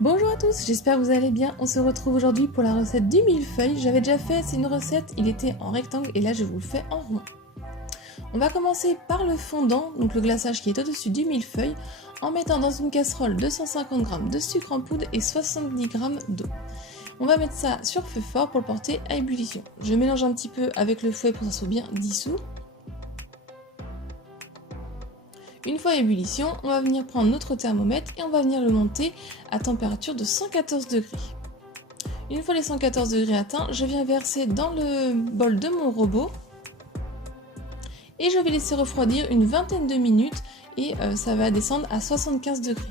Bonjour à tous, j'espère que vous allez bien. On se retrouve aujourd'hui pour la recette du millefeuille. J'avais déjà fait, c'est une recette, il était en rectangle et là je vous le fais en rond. On va commencer par le fondant, donc le glaçage qui est au-dessus du millefeuille, en mettant dans une casserole 250 g de sucre en poudre et 70 g d'eau. On va mettre ça sur feu fort pour le porter à ébullition. Je mélange un petit peu avec le fouet pour que ça soit bien dissous. Une fois à ébullition, on va venir prendre notre thermomètre et on va venir le monter à température de 114 degrés. Une fois les 114 degrés atteints, je viens verser dans le bol de mon robot et je vais laisser refroidir une vingtaine de minutes et ça va descendre à 75 degrés.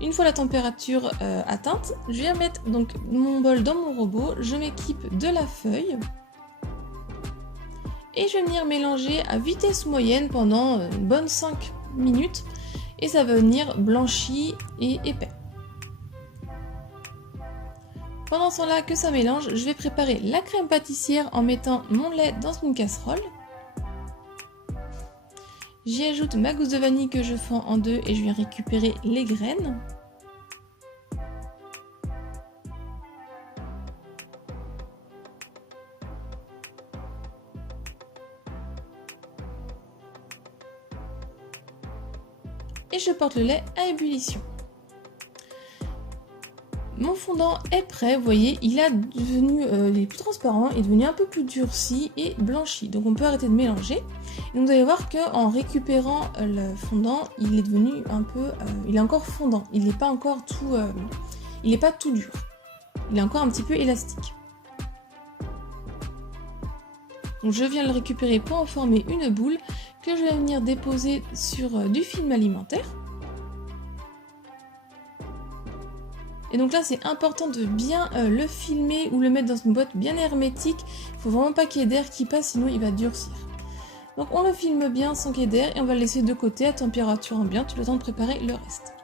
Une fois la température atteinte, je viens mettre donc mon bol dans mon robot, je m'équipe de la feuille. Et je vais venir mélanger à vitesse moyenne pendant une bonne 5 minutes et ça va venir blanchi et épais. Pendant ce temps-là que ça mélange, je vais préparer la crème pâtissière en mettant mon lait dans une casserole. J'y ajoute ma gousse de vanille que je fends en deux et je viens récupérer les graines. Et je porte le lait à ébullition. Mon fondant est prêt, vous voyez, il est plus transparent, il est devenu un peu plus durci et blanchi. Donc on peut arrêter de mélanger. Et donc vous allez voir qu'en récupérant le fondant, il est devenu un peu, il est encore fondant. Il n'est pas encore tout, il n'est pas tout dur. Il est encore un petit peu élastique. Donc je viens le récupérer pour en former une boule que je vais venir déposer sur du film alimentaire. Et donc là c'est important de bien le filmer ou le mettre dans une boîte bien hermétique. Il ne faut vraiment pas qu'il y ait d'air qui passe, sinon il va durcir. Donc on le filme bien sans qu'il y ait d'air et on va le laisser de côté à température ambiante le temps de préparer le reste.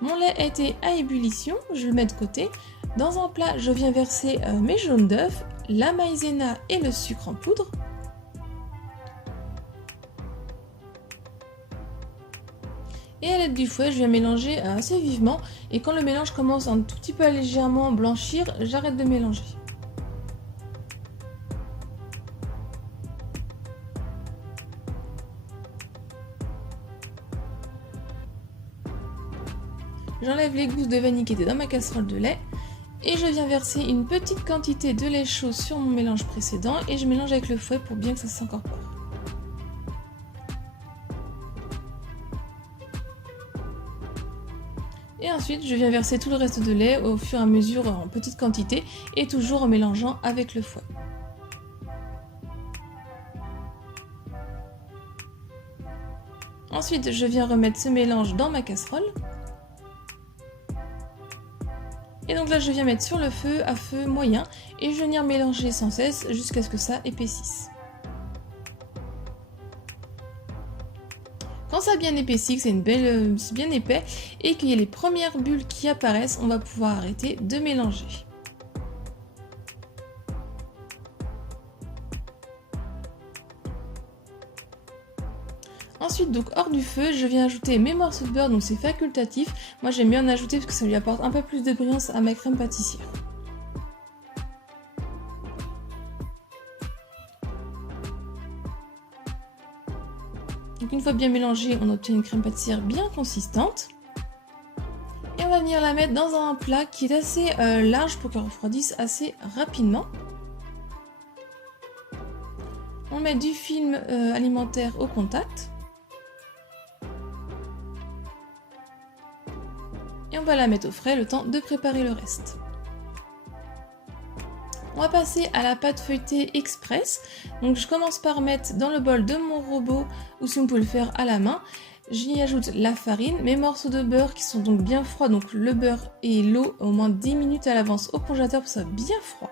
Mon lait a été à ébullition, je le mets de côté. Dans un plat, je viens verser mes jaunes d'œufs, la maïzena et le sucre en poudre. Et à l'aide du fouet, je viens mélanger assez vivement. Et quand le mélange commence un tout petit peu à légèrement blanchir, j'arrête de mélanger. J'enlève les gousses de vanille qui étaient dans ma casserole de lait. Et je viens verser une petite quantité de lait chaud sur mon mélange précédent. Et je mélange avec le fouet pour bien que ça s'incorpore. Et ensuite, je viens verser tout le reste de lait au fur et à mesure en petite quantité et toujours en mélangeant avec le fouet. Ensuite, je viens remettre ce mélange dans ma casserole. Et donc là, je viens mettre sur le feu à feu moyen et je viens venir mélanger sans cesse jusqu'à ce que ça épaississe. Quand ça a bien épaissi, que c'est bien épais et qu'il y a les premières bulles qui apparaissent, on va pouvoir arrêter de mélanger. Ensuite, donc hors du feu, je viens ajouter mes morceaux de beurre, donc c'est facultatif. Moi j'aime bien en ajouter parce que ça lui apporte un peu plus de brillance à ma crème pâtissière. Donc une fois bien mélangé, on obtient une crème pâtissière bien consistante. Et on va venir la mettre dans un plat qui est assez large pour qu'elle refroidisse assez rapidement. On met du film alimentaire au contact. Et on va la mettre au frais le temps de préparer le reste. On va passer à la pâte feuilletée express. Donc je commence par mettre dans le bol de mon robot, ou si on peut le faire à la main, j'y ajoute la farine, mes morceaux de beurre qui sont donc bien froids, donc le beurre et l'eau au moins 10 minutes à l'avance au congélateur pour que ça soit bien froid.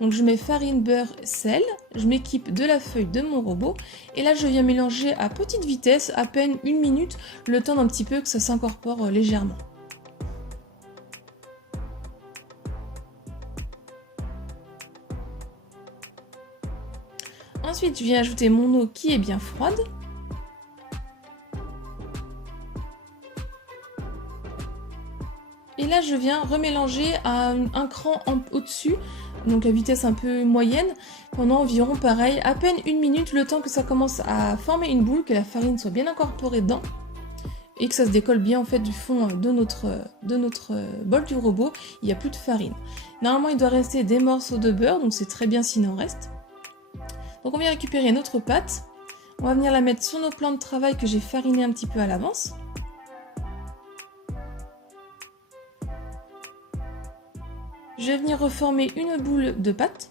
Donc je mets farine, beurre, sel, je m'équipe de la feuille de mon robot et là je viens mélanger à petite vitesse, à peine 1 minute, le temps d'un petit peu que ça s'incorpore légèrement. Ensuite, je viens ajouter mon eau qui est bien froide. Et là, je viens remélanger à un cran au-dessus, donc à vitesse un peu moyenne, pendant environ pareil, à peine 1 minute, le temps que ça commence à former une boule, que la farine soit bien incorporée dedans, et que ça se décolle bien en fait du fond de notre bol du robot. Il n'y a plus de farine. Normalement, il doit rester des morceaux de beurre, donc c'est très bien s'il en reste. Donc on vient récupérer notre pâte, on va venir la mettre sur nos plans de travail que j'ai fariné un petit peu à l'avance. Je vais venir reformer une boule de pâte.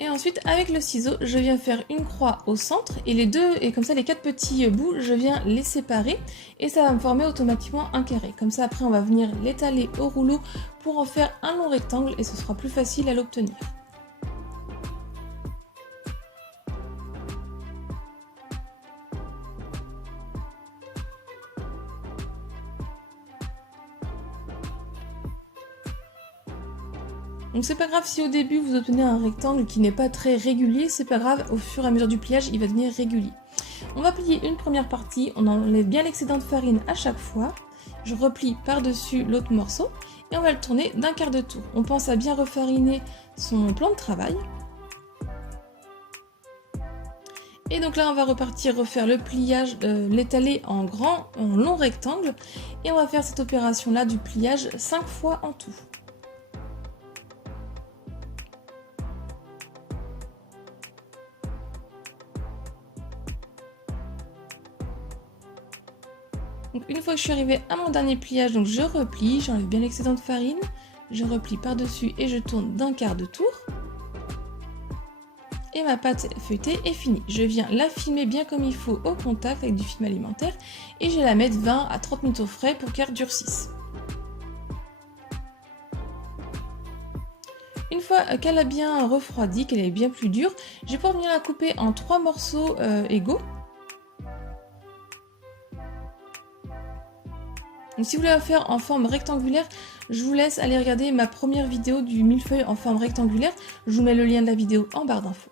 Et ensuite, avec le ciseau, je viens faire une croix au centre et comme ça les 4 petits bouts, je viens les séparer et ça va me former automatiquement un carré. Comme ça, après, on va venir l'étaler au rouleau pour en faire un long rectangle et ce sera plus facile à l'obtenir. Donc c'est pas grave si au début vous obtenez un rectangle qui n'est pas très régulier, c'est pas grave, au fur et à mesure du pliage il va devenir régulier. On va plier une première partie, on enlève bien l'excédent de farine à chaque fois, je replie par-dessus l'autre morceau et on va le tourner d'un quart de tour. On pense à bien refariner son plan de travail. Et donc là on va repartir refaire le pliage, l'étaler en long rectangle et on va faire cette opération là du pliage 5 fois en tout. Donc une fois que je suis arrivée à mon dernier pliage, donc je replie, j'enlève bien l'excédent de farine, je replie par-dessus et je tourne d'un quart de tour. Et ma pâte feuilletée est finie. Je viens la filmer bien comme il faut au contact avec du film alimentaire et je vais la mettre 20 à 30 minutes au frais pour qu'elle durcisse. Une fois qu'elle a bien refroidi, qu'elle est bien plus dure, je vais pouvoir venir la couper en 3 morceaux égaux. Donc si vous voulez la faire en forme rectangulaire, je vous laisse aller regarder ma première vidéo du millefeuille en forme rectangulaire. Je vous mets le lien de la vidéo en barre d'infos.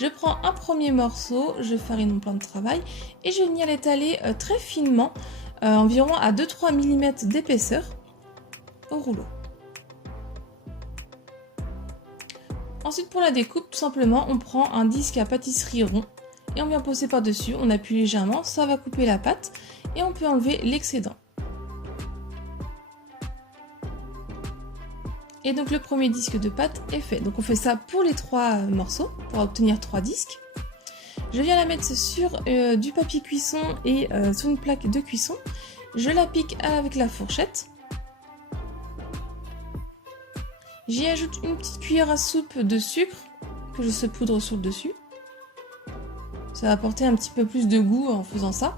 Je prends un premier morceau, je farine mon plan de travail et je vais venir l'étaler très finement, environ à 2-3 mm d'épaisseur au rouleau. Ensuite pour la découpe, tout simplement, on prend un disque à pâtisserie rond et on vient poser par-dessus, on appuie légèrement, ça va couper la pâte et on peut enlever l'excédent. Et donc le premier disque de pâte est fait. Donc on fait ça pour les 3 morceaux, pour obtenir 3 disques. Je viens la mettre sur du papier cuisson et sur une plaque de cuisson. Je la pique avec la fourchette. J'y ajoute une petite cuillère à soupe de sucre que je saupoudre sur le dessus. Ça va apporter un petit peu plus de goût en faisant ça.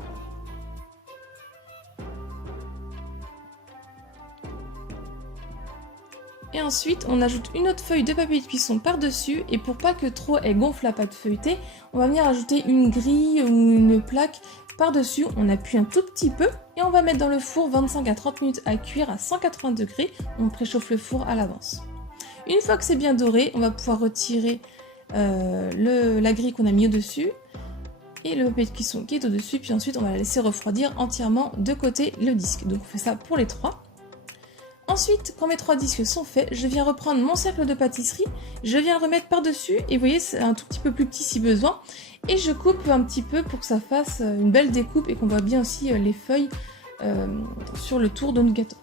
Et ensuite, on ajoute une autre feuille de papier de cuisson par-dessus. Et pour pas que trop elle gonfle la pâte feuilletée, on va venir ajouter une grille ou une plaque par-dessus. On appuie un tout petit peu et on va mettre dans le four 25 à 30 minutes à cuire à 180 degrés. On préchauffe le four à l'avance. Une fois que c'est bien doré, on va pouvoir retirer la grille qu'on a mis au-dessus et le papier de cuisson qui est au-dessus. Puis ensuite, on va la laisser refroidir entièrement de côté le disque. Donc on fait ça pour les 3. Ensuite, quand mes 3 disques sont faits, je viens reprendre mon cercle de pâtisserie, je viens le remettre par-dessus, et vous voyez, c'est un tout petit peu plus petit si besoin, et je coupe un petit peu pour que ça fasse une belle découpe et qu'on voit bien aussi les feuilles sur le tour de notre gâteau.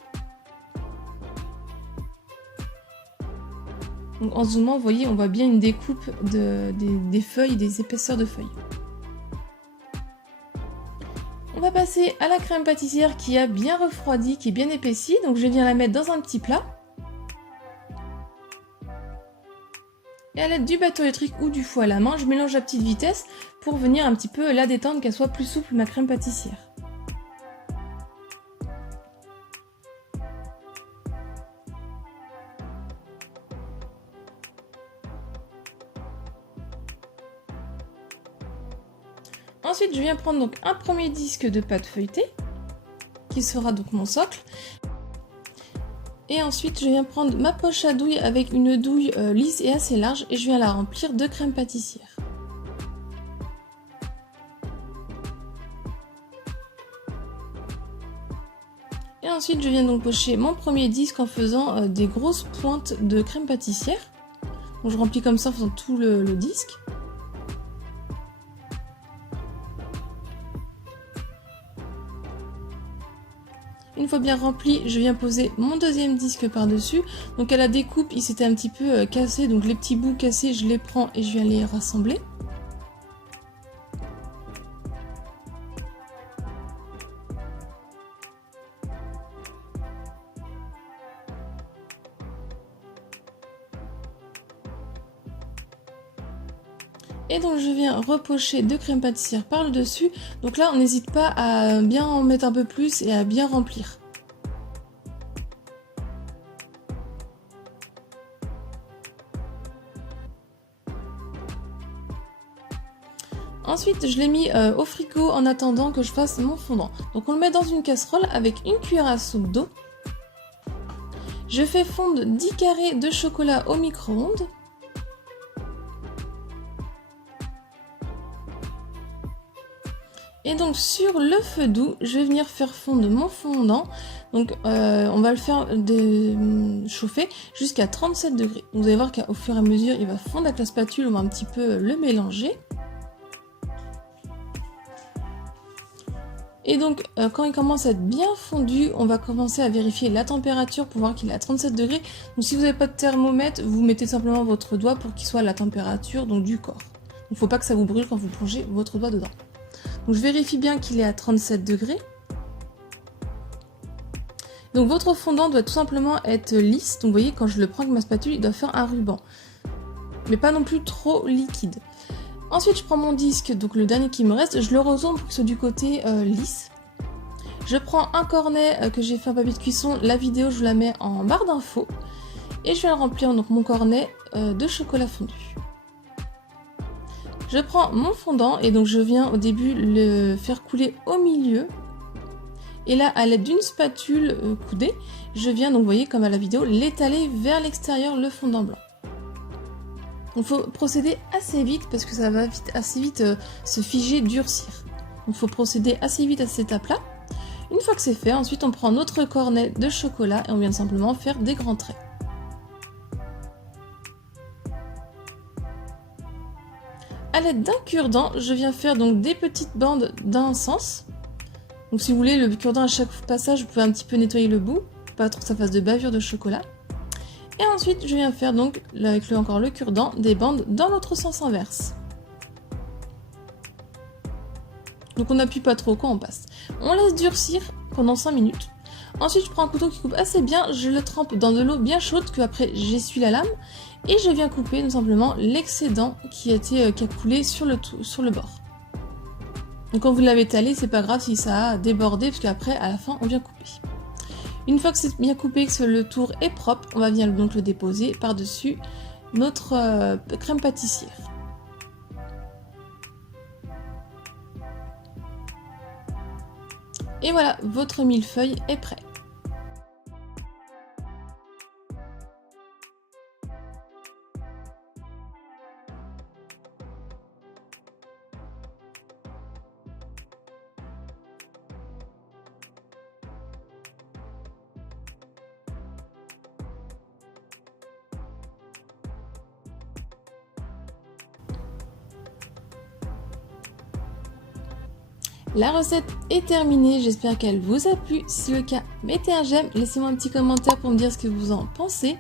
Donc en zoomant, vous voyez, on voit bien une découpe des feuilles, des épaisseurs de feuilles. On va passer à la crème pâtissière qui a bien refroidi, qui est bien épaissie. Donc je viens la mettre dans un petit plat. Et à l'aide du bâton électrique ou du fouet à la main, je mélange à petite vitesse pour venir un petit peu la détendre, qu'elle soit plus souple ma crème pâtissière. Ensuite, je viens prendre donc un premier disque de pâte feuilletée, qui sera donc mon socle. Et ensuite, je viens prendre ma poche à douille avec une douille lisse et assez large et je viens la remplir de crème pâtissière. Et ensuite, je viens donc pocher mon premier disque en faisant des grosses pointes de crème pâtissière. Donc, je remplis comme ça en faisant tout le disque. Une fois bien rempli, je viens poser mon deuxième disque par-dessus. Donc à la découpe, il s'était un petit peu cassé, donc les petits bouts cassés, je les prends et je viens les rassembler. Et donc je viens repocher de crème pâtissière par le dessus. Donc là on n'hésite pas à bien en mettre un peu plus et à bien remplir. Ensuite je l'ai mis au frigo en attendant que je fasse mon fondant. Donc on le met dans une casserole avec une cuillère à soupe d'eau. Je fais fondre 10 carrés de chocolat au micro-ondes. Et donc sur le feu doux, je vais venir faire fondre mon fondant. Donc on va le faire chauffer jusqu'à 37 degrés. Vous allez voir qu'au fur et à mesure, il va fondre avec la spatule, on va un petit peu le mélanger. Et donc quand il commence à être bien fondu, on va commencer à vérifier la température pour voir qu'il est à 37 degrés. Donc si vous n'avez pas de thermomètre, vous mettez simplement votre doigt pour qu'il soit à la température donc, du corps. Il ne faut pas que ça vous brûle quand vous plongez votre doigt dedans. Donc je vérifie bien qu'il est à 37 degrés. Donc votre fondant doit tout simplement être lisse. Donc vous voyez, quand je le prends avec ma spatule, il doit faire un ruban. Mais pas non plus trop liquide. Ensuite je prends mon disque, donc le dernier qui me reste, je le retourne pour qu'il soit du côté lisse. Je prends un cornet que j'ai fait en papier de cuisson. La vidéo je vous la mets en barre d'infos. Et je vais remplir donc mon cornet de chocolat fondu. Je prends mon fondant et donc je viens au début le faire couler au milieu. Et là, à l'aide d'une spatule coudée, je viens donc, vous voyez comme à la vidéo, l'étaler vers l'extérieur le fondant blanc. Il faut procéder assez vite parce que ça va assez vite se figer, durcir. Il faut procéder assez vite à cette étape-là. Une fois que c'est fait, ensuite on prend notre cornet de chocolat et on vient simplement faire des grands traits. A l'aide d'un cure-dent, je viens faire donc des petites bandes d'un sens. Donc si vous voulez, le cure-dent à chaque passage, vous pouvez un petit peu nettoyer le bout, pour pas trop que ça fasse de bavure de chocolat. Et ensuite, je viens faire donc, avec encore le cure-dent, des bandes dans l'autre sens inverse. Donc on n'appuie pas trop quand on passe. On laisse durcir pendant 5 minutes. Ensuite, je prends un couteau qui coupe assez bien, je le trempe dans de l'eau bien chaude, que après j'essuie la lame. Et je viens couper tout simplement l'excédent qui a coulé sur le bord. Donc quand vous l'avez étalé, c'est pas grave si ça a débordé, parce qu'après, à la fin, on vient couper. Une fois que c'est bien coupé, que le tour est propre, on va venir donc le déposer par-dessus notre crème pâtissière. Et voilà, votre millefeuille est prêt. La recette est terminée, j'espère qu'elle vous a plu. Si c'est le cas, mettez un j'aime, laissez-moi un petit commentaire pour me dire ce que vous en pensez.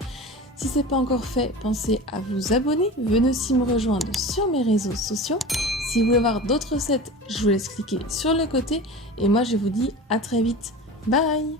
Si ce n'est pas encore fait, pensez à vous abonner. Venez aussi me rejoindre sur mes réseaux sociaux. Si vous voulez voir d'autres recettes, je vous laisse cliquer sur le côté. Et moi, je vous dis à très vite. Bye!